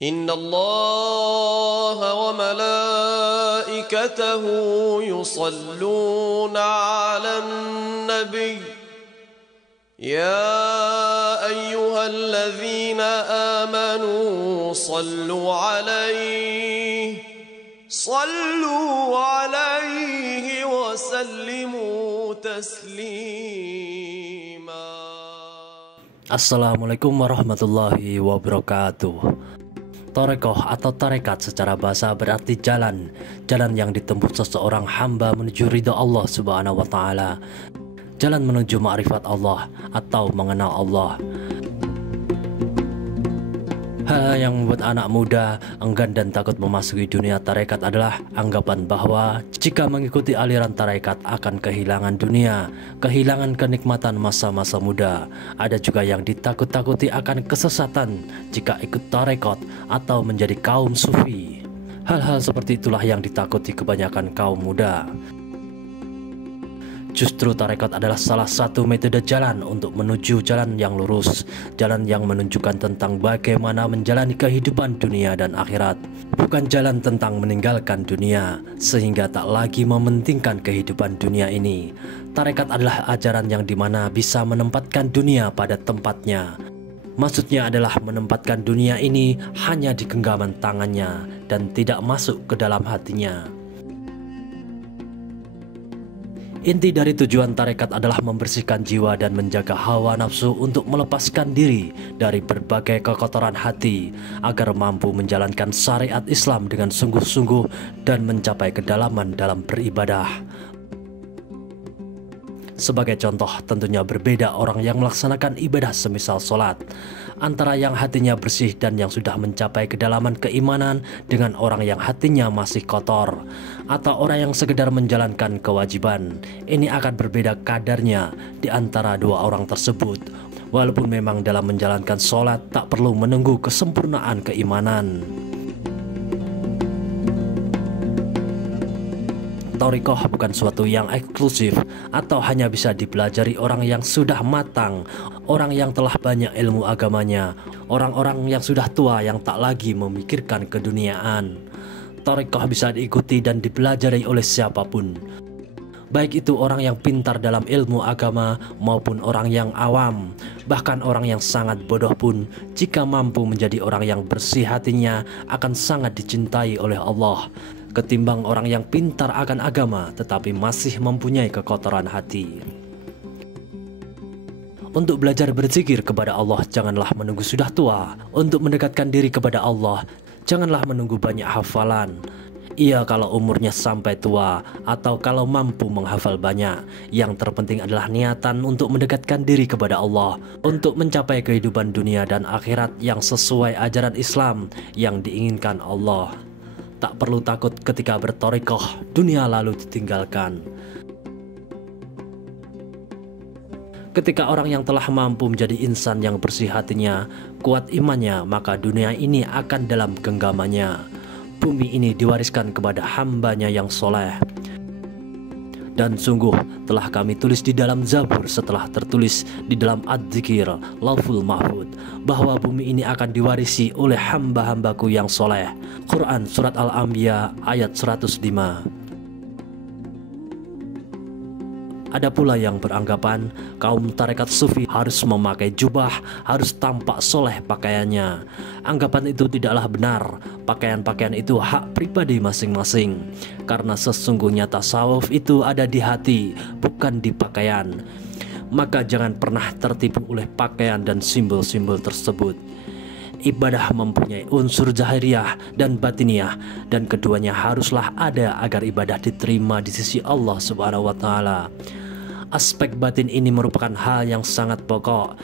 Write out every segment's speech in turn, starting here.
إن الله وملائكته يصلون على النبي يا أيها الذين آمنوا صلوا عليه وسلموا تسليما. Assalamualaikum warahmatullahi wabarakatuh. Torekoh atau tarekat secara bahasa berarti jalan yang ditempuh seseorang hamba menuju ridha Allah Subhanahu wa Ta'ala, jalan menuju ma'rifat Allah atau mengenal Allah. Hal yang membuat anak muda enggan dan takut memasuki dunia tarekat adalah anggapan bahwa jika mengikuti aliran tarekat akan kehilangan dunia, kehilangan kenikmatan masa-masa muda. Ada juga yang ditakut-takuti akan kesesatan jika ikut tarekat atau menjadi kaum sufi. Hal-hal seperti itulah yang ditakuti kebanyakan kaum muda. Justru tarekat adalah salah satu metode jalan untuk menuju jalan yang lurus, jalan yang menunjukkan tentang bagaimana menjalani kehidupan dunia dan akhirat, bukan jalan tentang meninggalkan dunia sehingga tak lagi mementingkan kehidupan dunia ini. Tarekat adalah ajaran yang dimana bisa menempatkan dunia pada tempatnya. Maksudnya adalah menempatkan dunia ini hanya di genggaman tangannya dan tidak masuk ke dalam hatinya. Inti dari tujuan tarekat adalah membersihkan jiwa dan menjaga hawa nafsu untuk melepaskan diri dari berbagai kekotoran hati agar mampu menjalankan syariat Islam dengan sungguh-sungguh dan mencapai kedalaman dalam beribadah. Sebagai contoh, tentunya berbeda orang yang melaksanakan ibadah semisal sholat antara yang hatinya bersih dan yang sudah mencapai kedalaman keimanan dengan orang yang hatinya masih kotor atau orang yang sekedar menjalankan kewajiban. Ini akan berbeda kadarnya di antara dua orang tersebut, walaupun memang dalam menjalankan sholat tak perlu menunggu kesempurnaan keimanan. Thariqah bukan suatu yang eksklusif atau hanya bisa dipelajari orang yang sudah matang, orang yang telah banyak ilmu agamanya, orang-orang yang sudah tua yang tak lagi memikirkan keduniaan. Thariqah bisa diikuti dan dipelajari oleh siapapun, baik itu orang yang pintar dalam ilmu agama maupun orang yang awam. Bahkan orang yang sangat bodoh pun, jika mampu menjadi orang yang bersih hatinya, akan sangat dicintai oleh Allah ketimbang orang yang pintar akan agama tetapi masih mempunyai kekotoran hati. Untuk belajar berzikir kepada Allah, janganlah menunggu sudah tua. Untuk mendekatkan diri kepada Allah, janganlah menunggu banyak hafalan. Iya, kalau umurnya sampai tua atau kalau mampu menghafal banyak. Yang terpenting adalah niatan untuk mendekatkan diri kepada Allah, untuk mencapai kehidupan dunia dan akhirat yang sesuai ajaran Islam yang diinginkan Allah. Tak perlu takut ketika berthariqah dunia lalu ditinggalkan. Ketika orang yang telah mampu menjadi insan yang bersih hatinya, kuat imannya, maka dunia ini akan dalam genggamannya. Bumi ini diwariskan kepada hambanya yang soleh. Dan sungguh telah kami tulis di dalam Zabur setelah tertulis di dalam Adz-Dzikir Lauful Mahfud bahwa bumi ini akan diwarisi oleh hamba-hambaku yang soleh. Quran Surat Al-Anbiya ayat 105. Ada pula yang beranggapan kaum tarekat sufi harus memakai jubah, harus tampak soleh pakaiannya. Anggapan itu tidaklah benar. Pakaian-pakaian itu hak pribadi masing-masing, karena sesungguhnya tasawuf itu ada di hati, bukan di pakaian. Maka jangan pernah tertipu oleh pakaian dan simbol-simbol tersebut. Ibadah mempunyai unsur zahiriyah dan batiniah, dan keduanya haruslah ada agar ibadah diterima di sisi Allah Subhanahu wa Ta'ala. Aspek batin ini merupakan hal yang sangat pokok.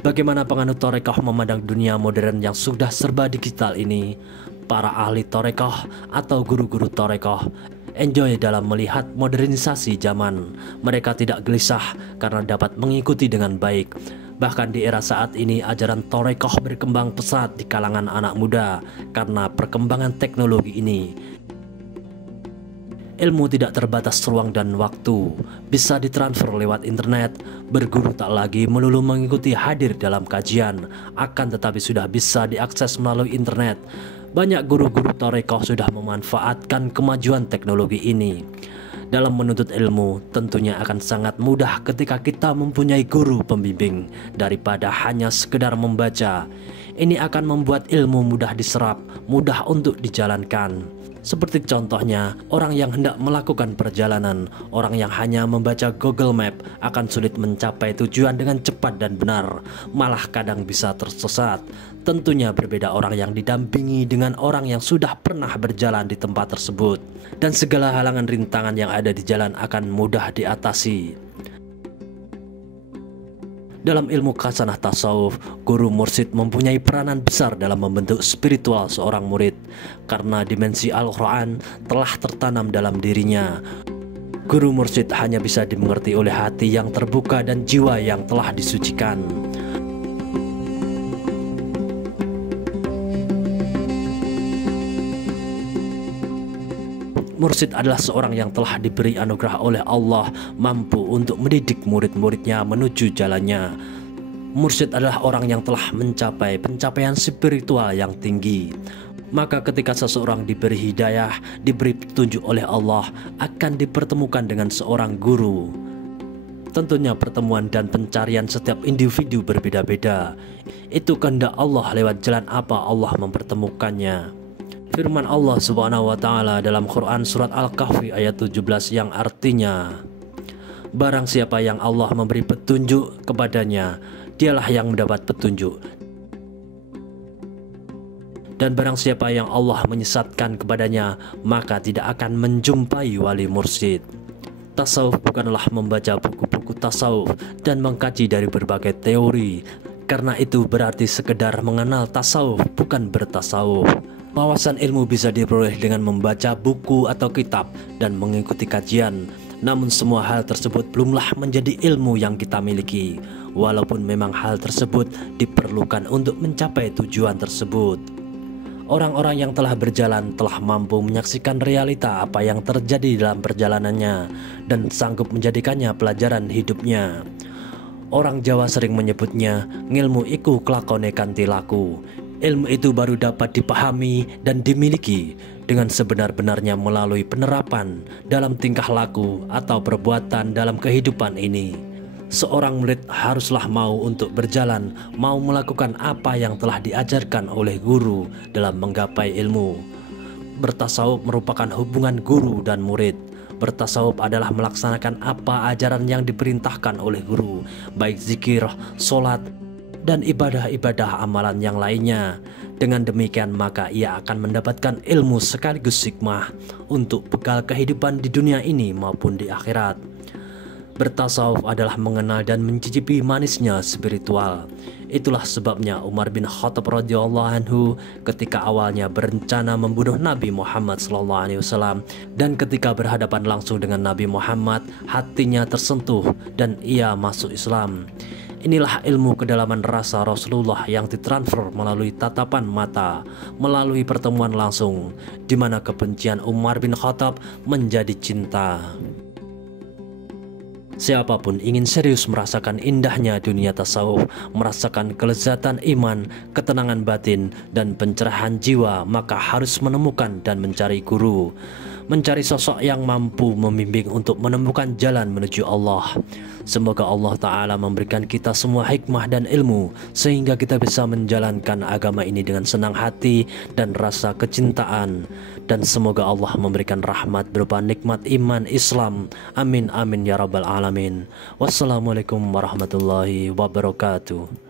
Bagaimana penganut thariqah memandang dunia modern yang sudah serba digital ini? Para ahli thariqah atau guru-guru thariqah enjoy dalam melihat modernisasi zaman. Mereka tidak gelisah karena dapat mengikuti dengan baik. Bahkan di era saat ini ajaran thariqah berkembang pesat di kalangan anak muda karena perkembangan teknologi ini. Ilmu tidak terbatas ruang dan waktu, bisa ditransfer lewat internet. Berguru tak lagi melulu mengikuti hadir dalam kajian, akan tetapi sudah bisa diakses melalui internet. Banyak guru-guru tarekat sudah memanfaatkan kemajuan teknologi ini. Dalam menuntut ilmu, tentunya akan sangat mudah ketika kita mempunyai guru pembimbing daripada hanya sekedar membaca. Ini akan membuat ilmu mudah diserap, mudah untuk dijalankan. Seperti contohnya, orang yang hendak melakukan perjalanan, orang yang hanya membaca Google Map akan sulit mencapai tujuan dengan cepat dan benar, malah kadang bisa tersesat. Tentunya berbeda orang yang didampingi dengan orang yang sudah pernah berjalan di tempat tersebut, dan segala halangan rintangan yang ada di jalan akan mudah diatasi. Dalam ilmu khasanah tasawuf, guru mursyid mempunyai peranan besar dalam membentuk spiritual seorang murid, karena dimensi Al-Quran telah tertanam dalam dirinya. Guru mursyid hanya bisa dimengerti oleh hati yang terbuka dan jiwa yang telah disucikan. Mursyid adalah seorang yang telah diberi anugerah oleh Allah, mampu untuk mendidik murid-muridnya menuju jalannya. Mursyid adalah orang yang telah mencapai pencapaian spiritual yang tinggi. Maka ketika seseorang diberi hidayah, diberi petunjuk oleh Allah, akan dipertemukan dengan seorang guru. Tentunya pertemuan dan pencarian setiap individu berbeda-beda. Itu kehendak Allah lewat jalan apa Allah mempertemukannya. Firman Allah Subhanahu wa Ta'ala dalam Quran Surat Al-Kahfi ayat 17 yang artinya, barang siapa yang Allah memberi petunjuk kepadanya, dialah yang mendapat petunjuk. Dan barang siapa yang Allah menyesatkan kepadanya, maka tidak akan menjumpai wali mursyid. Tasawuf bukanlah membaca buku-buku tasawuf dan mengkaji dari berbagai teori, karena itu berarti sekedar mengenal tasawuf, bukan bertasawuf. Wawasan ilmu bisa diperoleh dengan membaca buku atau kitab dan mengikuti kajian. Namun semua hal tersebut belumlah menjadi ilmu yang kita miliki, walaupun memang hal tersebut diperlukan untuk mencapai tujuan tersebut. Orang-orang yang telah berjalan telah mampu menyaksikan realita apa yang terjadi dalam perjalanannya dan sanggup menjadikannya pelajaran hidupnya. Orang Jawa sering menyebutnya ngilmu iku kelakone kanthi laku. Ilmu itu baru dapat dipahami dan dimiliki dengan sebenar-benarnya melalui penerapan dalam tingkah laku atau perbuatan dalam kehidupan ini. Seorang murid haruslah mau untuk berjalan, mau melakukan apa yang telah diajarkan oleh guru dalam menggapai ilmu. Bertasawuf merupakan hubungan guru dan murid. Bertasawuf adalah melaksanakan apa ajaran yang diperintahkan oleh guru, baik zikir, sholat, dan ibadah-ibadah amalan yang lainnya. Dengan demikian maka ia akan mendapatkan ilmu sekaligus hikmah untuk bekal kehidupan di dunia ini maupun di akhirat. Bertasawuf adalah mengenal dan mencicipi manisnya spiritual. Itulah sebabnya Umar bin Khattab radhiyallahu anhu ketika awalnya berencana membunuh Nabi Muhammad SAW, dan ketika berhadapan langsung dengan Nabi Muhammad, hatinya tersentuh dan ia masuk Islam. Inilah ilmu kedalaman rasa Rasulullah yang ditransfer melalui tatapan mata, melalui pertemuan langsung, di mana kebencian Umar bin Khattab menjadi cinta. Siapapun ingin serius merasakan indahnya dunia tasawuf, merasakan kelezatan iman, ketenangan batin, dan pencerahan jiwa, maka harus menemukan dan mencari guru, mencari sosok yang mampu membimbing untuk menemukan jalan menuju Allah. Semoga Allah Ta'ala memberikan kita semua hikmah dan ilmu sehingga kita bisa menjalankan agama ini dengan senang hati dan rasa kecintaan. Dan semoga Allah memberikan rahmat berupa nikmat iman Islam. Amin amin ya rabbal alamin. Wassalamualaikum warahmatullahi wabarakatuh.